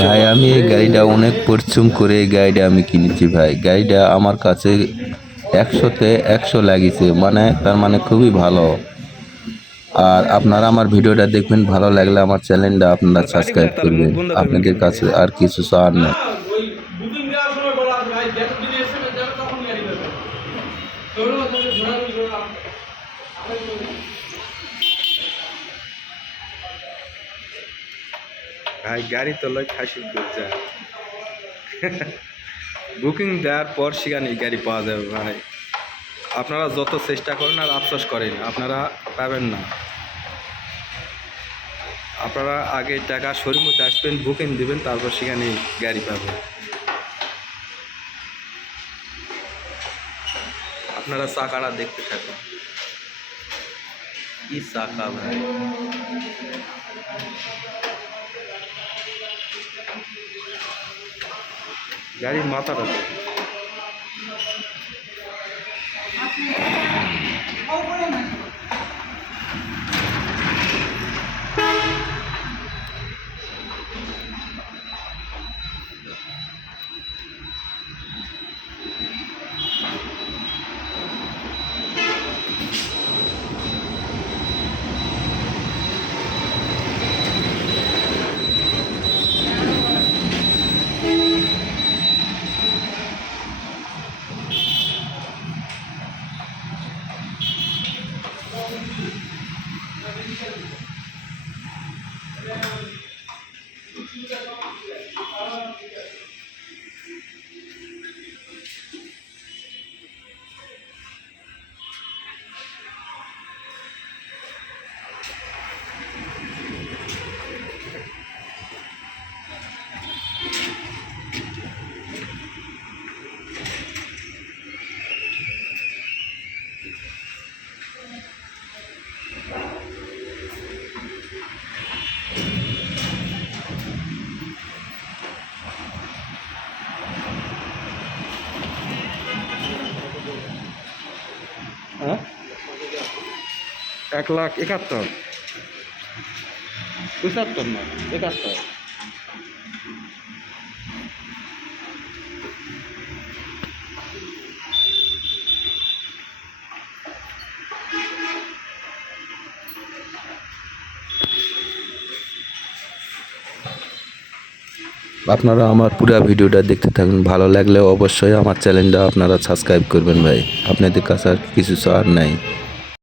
ভাই আমি এই গাড়িটা অনেক পরিশ্রম করে এই গাড়িটা আমি কিনেছি ভাই। গাড়িটা আমার কাছে 100-তে 100 লাগিছে, মানে তার মানে খুবই ভালো। আর আপনারা আমার ভিডিওটা দেখবেন, ভালো লাগলে আমার চ্যানেলটা আপনারা আর গাড়ি সাবস্ক্রাইব তাহলে মুখ করবেন। বন্ধ করবেন আপনাদের কেমনে? কাছে আর কিছু চাওয়ার নেই। ভাই গাড়ি তো লয় খাসি যা বুকিং দেওয়ার পর সেখানে গাড়ি পাওয়া যাবে ভাই। আপনারা যত চেষ্টা করেন আর আফসোস করেন, আপনারা পাবেন না। আপনারা আগে টাকা শোরুমে আসবেন, বুকিং দিবেন, তারপর সেখানে গাড়ি পাবেন। আপনারা চাকাটা দেখতে থাকুন, কি চাকা ভাই। গাড়ির মাথাটা দেখুন। হ্যাঁ, 1,71,000, 75 না, 71। আপনারা আমার পুরো ভিডিওটা দেখতে থাকুন, ভালো লাগলে অবশ্যই আমার চ্যানেলটা আপনারা সাবস্ক্রাইব করবেন ভাই। আপনাদের কাছে আর কিছু চাওয়ার নাই।